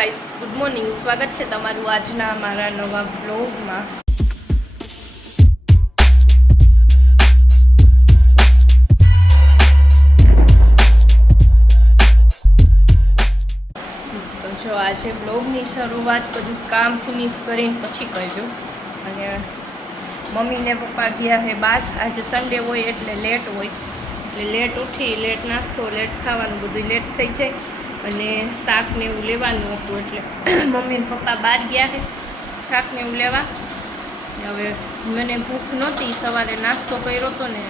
Guys, good morning. સ્વાગત છે તમારું આજના મારા નવા બ્લોગમાં. તો જો આજે બ્લોગની શરૂઆત બધું કામ ફિનિશ કરીને પછી કરજો. અને મમ્મી ને પપ્પા ગયા છે બહાર. આજે સન્ડે હોય એટલે લેટ હોય, એટલે લેટ ઉઠી, લેટ નાસ્તો, લેટ ખાવાનું બધું લેટ થઈ જાય. અને શાક ને એવું લેવાનું હતું એટલે મમ્મી ને પપ્પા બહાર ગયા છે શાક ને એવું લેવા. હવે મને ભૂખ નહોતી, સવારે નાસ્તો કર્યો હતો ને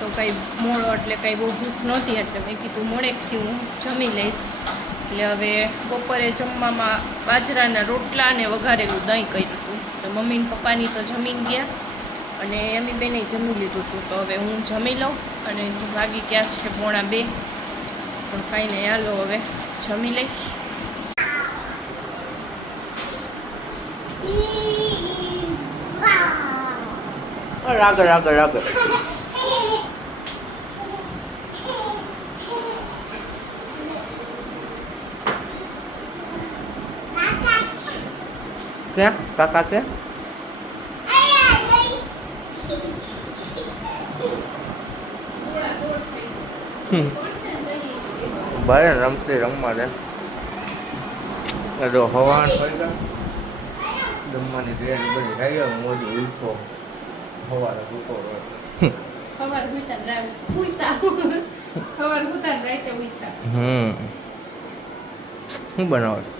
તો કંઈ મોડો એટલે કંઈ બહુ ભૂખ નહોતી, એટલે મેં કીધું મોડેકથી હું જમી લઈશ. એટલે હવે બપોરે જમવામાં બાજરાના રોટલા અને વઘારેલું દહીં કર્યું હતું. તો મમ્મી ને પપ્પાની તો જમીન ગયા અને એમી બેને જમી લીધું હતું. તો હવે હું જમી લઉં. અને વાગી ગયા છે 1:30. પણ કાંઈ નહીં, હાલો હવે જમી લઈશ. આગળ આગળ આગળ ક્યાં કાકા ક્યાં ભારે રમતી રમવા દે તો હવાન જમવાની તૈયારી બધી થઈ ગઈ. મોદી ઉઠો સવારે ઉઠો સવારે શું બનાવો છો?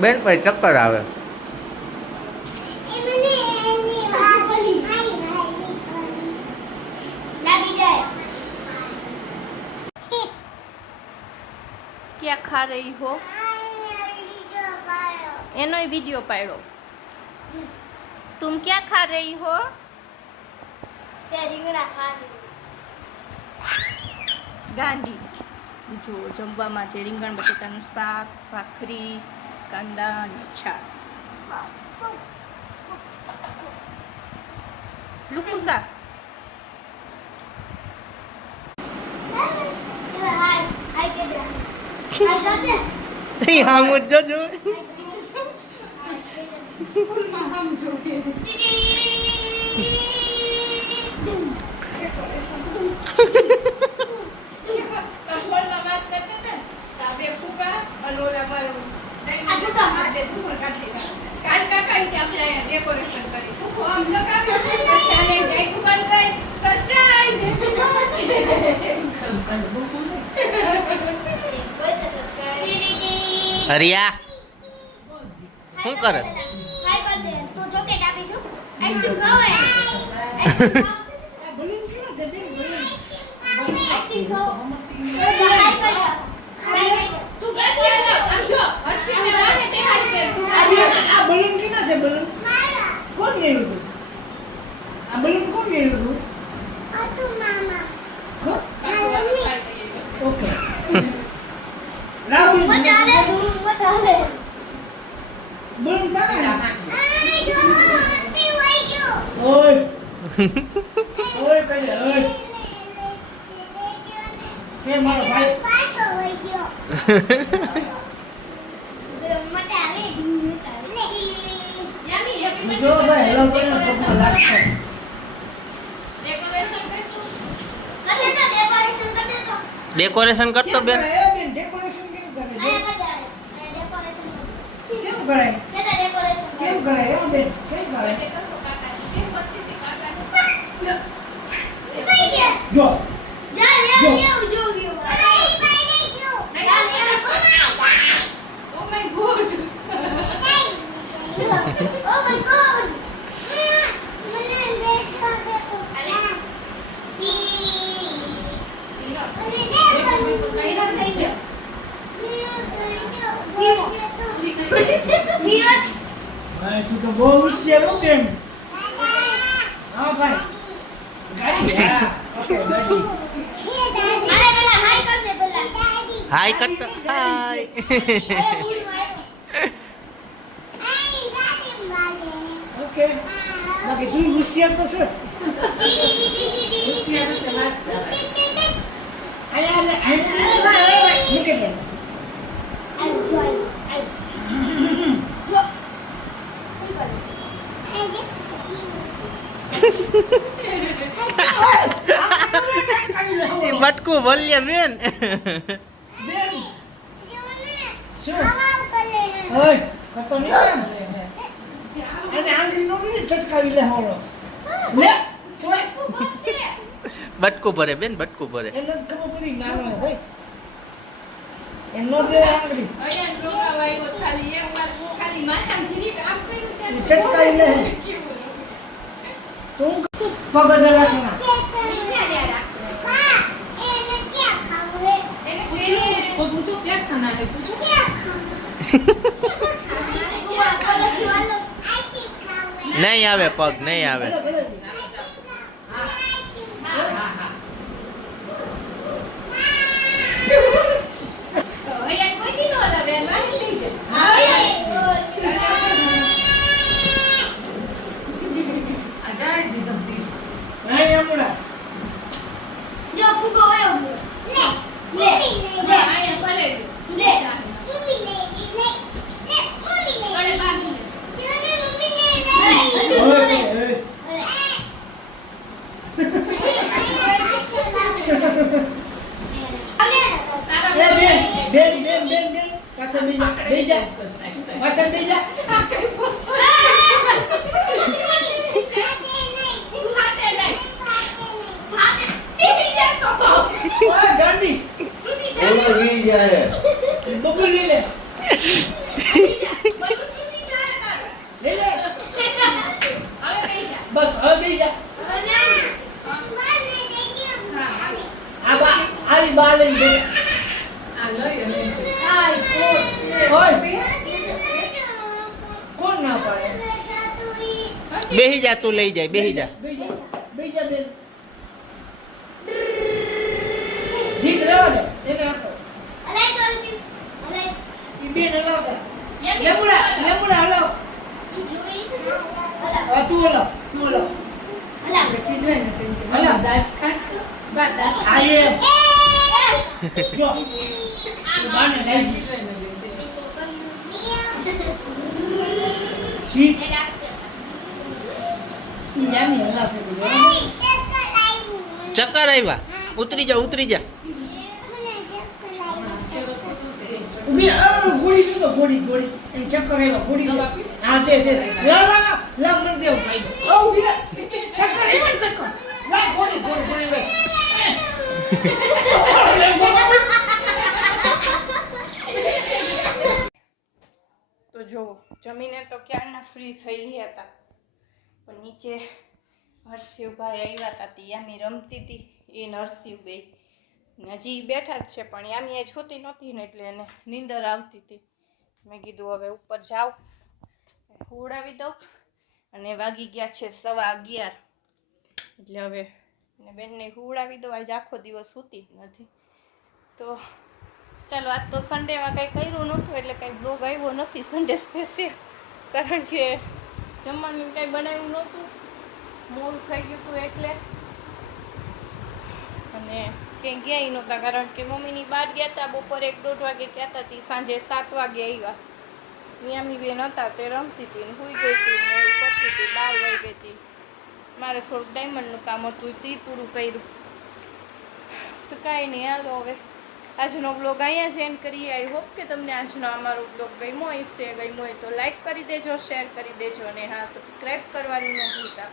બેન પછી ચક્કર આવે. क्या खा रही हो? एनो वीडियो पाड़ो. तुम क्या खा रही हो? गांडी. जो जमवामां છે રીંગણ બટેકાનું શાક, ભાખરી, કાંદા અને છાશ. લુકુ શાક. આમ જ જો હરિયા શું કરે? ડેકોરેશન કરતો બેન. હા ભાઈ ગાડી હા ઓકે ગાડી હાય કરતા હાય ઓકે બાકી તું હોશિયાર તો છો આયા મૂકે દે એ બટકું બોલ્યા બેન શું ઓય કતો નહીં અને આંગળી નો ની ચટકાવી લે હોરો લે તોય બટકું ભરે બેન બટકું ભરે એનો જ ખબર પડી નાનો ભાઈ એનો દે આંગળી ચટકાવી લે તું પગ દલા સુના નહીં આવે પગ નહીં આવે નહીં અમુડા બેન પાછળ બેજા પાછળ બેજા ઓય ગાંડી ઓલા વી જાય બબુ લે લે લે બસ હવે બેજા આરી બા લઈને બે કોણ ના પાડે બેહી જા તું લઈ જાય બેહી જા બેજા બેન જીત રહેવા દે એને આપો ઈ બેન હલાવશે લેમુડા હલાવ તું હલાવ આયે જો બાને લાગી જી ઈ જાની હલાવશે ચક્કર આવ્યા ઉતરી જા ઉભી ગોળી દીધો ગોળી એને ચક્કર આવ્યા ગોળી હા દે લા મને દેવ ભાઈ ઓ ઉભી ચક્કર આવ્યા ચક્કર લા ગોળી તો જો જમીને તો ક્યારના ફ્રી થઈ ગયા હતા પણ નીચે હર્ષિવભાઈ આવ્યા હતા તે યામી રમતી હતી એ હર્ષિવ બે હજી બેઠા જ છે પણ યામી એ છોતી નહોતી ને એટલે એને નીંદર આવતી હતી મેં કીધું હવે ઉપર જાઉં હુવડાવી દઉં અને વાગી ગયા છે 11:15 એટલે હવે ને બેનને હુવડાવી દઉં આજે આખો દિવસ સૂતી જ નથી તો ચાલો આજ તો સન્ડેમાં કંઈ કર્યું નહોતું એટલે કંઈ બ્લોગ આવ્યો નથી સન્ડે સ્પેશિયલ કારણ કે જમવાનું કંઈ બનાવ્યું નહોતું મોડું થઈ ગયું હતું એટલે અને ક્યાંય ગયા નહોતા કારણ કે મમ્મીની બહાર ગયા હતા બપોરે 1-1.5 વાગે ગયા હતા તે સાંજે 7 વાગે આવ્યા નિયામી બેન હતા તે રમતી હતી ને સૂઈ ગઈ હતી ને એવું કરતી હતી 12 વાગી હતી મારે થોડુંક ડાયમંડનું કામ હતું તે પૂરું કર્યું તો કાંઈ નહીં હાલો હવે આજનો બ્લોગ અહીંયા જ એન્ડ કરીએ આઈ હોપ કે તમને આજનો અમારો બ્લોગ ગમ્યો હશે હોય તો લાઈક કરી દેજો શેર કરી દેજો અને હા સબસ્ક્રાઈબ કરવાનું ન ભૂલતા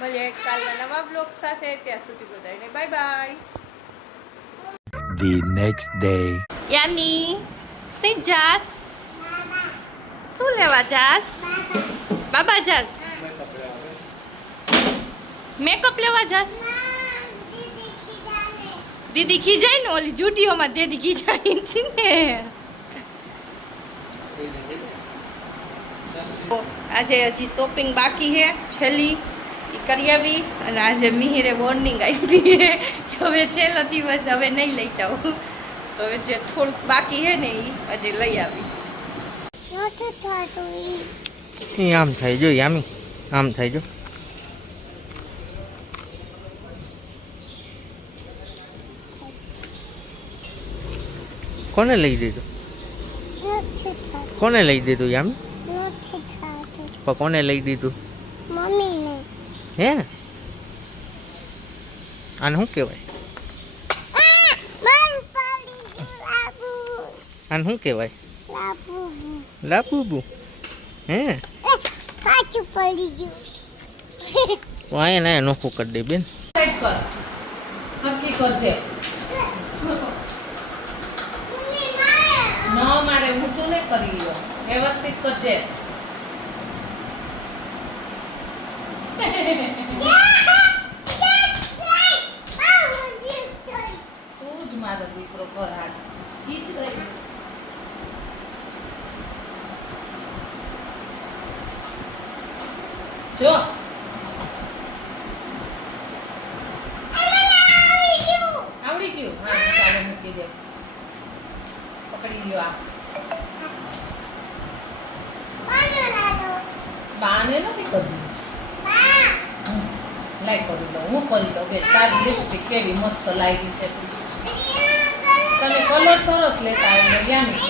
મળીએ કાલના નવા બ્લોગ સાથે ત્યાં સુધી બધાને bye bye The next day. યાની સી જાસ શું લેવા જાસ બાબા જાસ મેકઅપ લેવા જાસ દીદી ખીજાય ને ઓલી જુટીઓમાં દીદી ખીજાઈ હતી ને આજે હજી શોપિંગ બાકી છે છેલ્લી એ કરી આવી. અને આજે મિહિરે વોર્નિંગ આપી કે હવે છેલ્લો દિવસ, હવે નહીં લઈ જાઓ. તો હવે જે થોડુંક બાકી છે ને એ હજી લઈ આવી. એ આમ થાય જો યામી, આમ થાય જો. કોને લઈ દીધું? કોને લઈ દીધું યામી? પણ કોને લઈ દીધું? હે? આને શું કહેવાય? આને શું કહેવાય? લાબુબુ. હે? અહીંયા નોખું કરી દે બેન. મારે ઊંચું નહીં કરી લો, વ્યવસ્થિત કરજે. તું જ મારો દીકરો કર હાથ. જીત ગઈ. જો આવડી ગયું. હા ચાલો મૂકી દે. પકડી લ્યો. આ બાને નથી કરવી. લાઈ કરી લો, હું કરી લો. બે તારી લિપસ્ટિક કેવી મસ્ત લાગી છે. તને કલર સરસ લેતા આવ્યો યામી.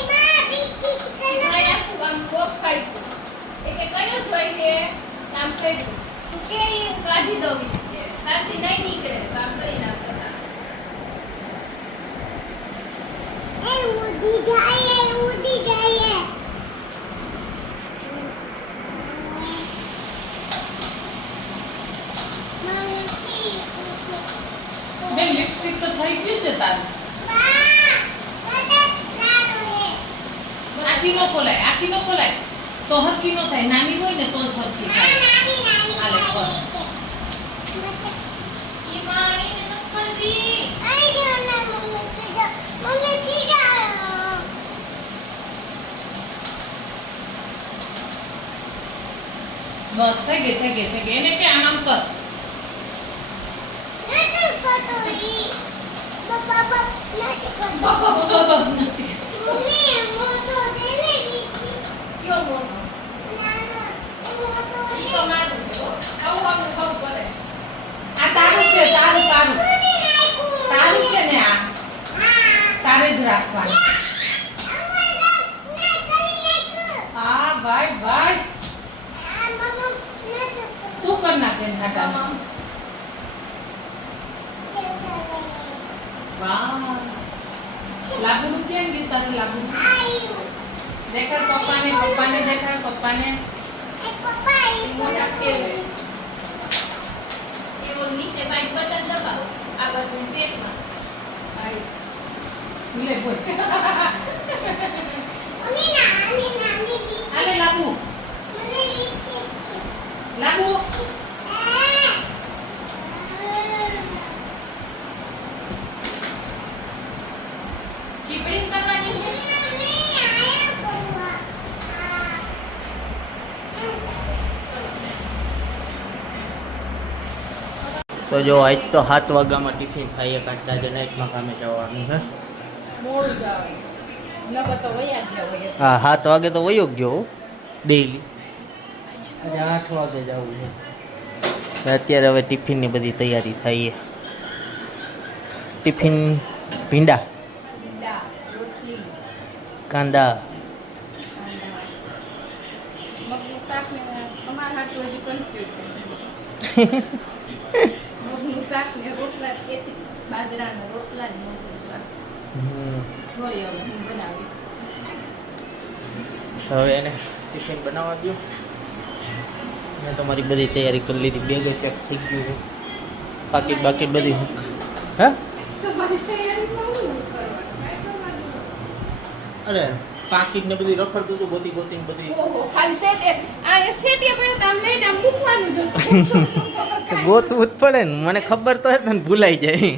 આમ કર્યું તું કે કાઢી દઉં તારથી નહીં નીકળે તો આમ કરી નાખતા. બેન લિપસ્ટિક તો થઈ ગયું છે તારું. આખી નો ખોલાય, આખી નો ખોલાય તો હરકી નો થાય. નાની હોય ને તો જ હરકી થાય. હાલે કર. બસ થઈ ગઈ, થઈ ગઈ, થઈ ગઈ. એને કે આમ આમ કર. આ તારું છે, તારું તારું તારું છે ને. આ તારે જ રાખવાનું. હા ભાઈ ભાઈ તું કર નાખ બેન હાટા. વાહ લાબુનું કેમ ગયું તારું? લાબુ દેખાડ પપ્પાને, પપ્પાને દેખાડ, પપ્પાને. એવો નીચે વાઈટ બટન દબાવો આ બાજુ પેટમાં. લે બોલ. આલે લાબુ, લાબુ. ચીપડી કરવાની છે. તો જો આજ તો 7 વાગ્યામાં ટિફિન ખાઈએ, કાઢતા આજે નાઇટમાં કામે જવાનું છે. મોડું જવાનું નકર તો વયા જ હોય. હા 7 વાગે તો વયો ગયો ડેઈલી. આજે 8 વાગે જવું છે. અત્યારે હવે ટિફિનની બધી તૈયારી થાય. ટિફિન ભીંડા, રોટલી, કાંદા. મગનું શાક ને અમારા હાટું હજી કન્ફ્યુઝ. મગનું શાક ને રોટલા, ખેતી બાજરાના રોટલા ને મગનું શાક. જોઈએ હવે હું બનાવી. હવે એને ટિફિન બનાવવા દો. મેં તમારી બધી તૈયારી કરી લીધી. બેગ પેક થઈ ગયું છે. પાકીટ બાકીટ બધી. હે તમારી તૈયારીમાં હું કરવાનું? અરે પાકીટ ને બધી રખડતું હતું, ગોતી ગોતીને બધી. ઓહો ખાલી સેટ આ સેટ એ પડે આમ લઈને આમ મૂકવાનું છે. ગોતવું જ પડે ને. મને ખબર તો હતી ને ભૂલાઈ જાય.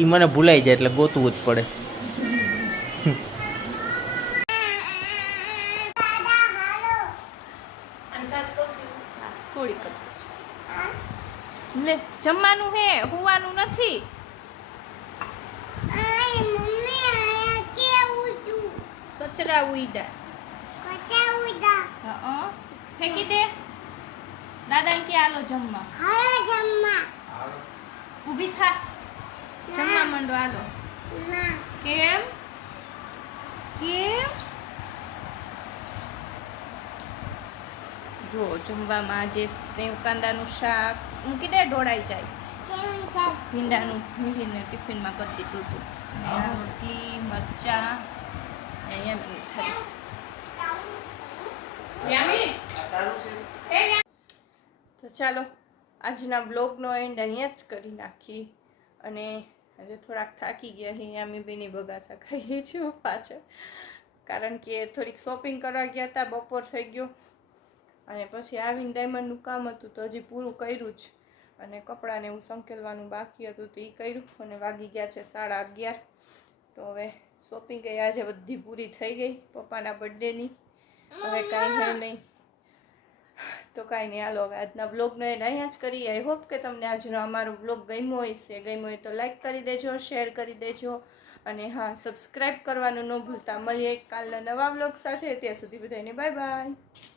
ઈ મને ભૂલાઈ જાય એટલે ગોતવું જ પડે. આને છાશ કહું છું હા થોડીક જ લે જમવાનું હે હુવાનું નથી કચરા ઉઈડા હા ફેંકી દે દાદાને ક્યાં આલો જમવા ઊભી થા જમવા માંડો આલો કેમ કેમ જો જમવામાં આજે સેવ કાંદાનું શાક મૂકી દે ઢોળાઈ જાય ભીંડાનું મિહિરને ટિફિનમાં કરી દીધું હતું અને આ રોટલી મરચાં અહીંયા મેં થાય યામી એ તો ચાલો આજના બ્લોગનો એન્ડ અહીંયા જ કરી નાખી અને આજે થોડાક થાકી ગયા અહીં અમે બેની બગાસા ખાઈએ છીએ પાછળ કારણ કે થોડીક શોપિંગ કરવા ગયા હતા બપોર થઈ ગયો અને પછી આવીને ડાયમંડનું કામ હતું તો હજી પૂરું કર્યું જ અને કપડાને એવું સંકેલવાનું બાકી હતું તો એ કર્યું અને વાગી ગયા છે 11:30 તો હવે શોપિંગ એ આજે બધી પૂરી થઈ ગઈ પપ્પાના બર્થડેની હવે કાંઈ છે નહીં તો કાંઈ નહીં હાલો હવે આજના બ્લોગનો એન્ડ અહીંયા જ કરીએ આઈ હોપ કે તમને આજનો અમારો બ્લોગ ગમ્યો હોય તો લાઈક કરી દેજો શેર કરી દેજો અને હા સબસ્ક્રાઈબ કરવાનું ન ભૂલતા મળીએ કાલના નવા બ્લોગ સાથે ત્યાં સુધી બધાને બાય બાય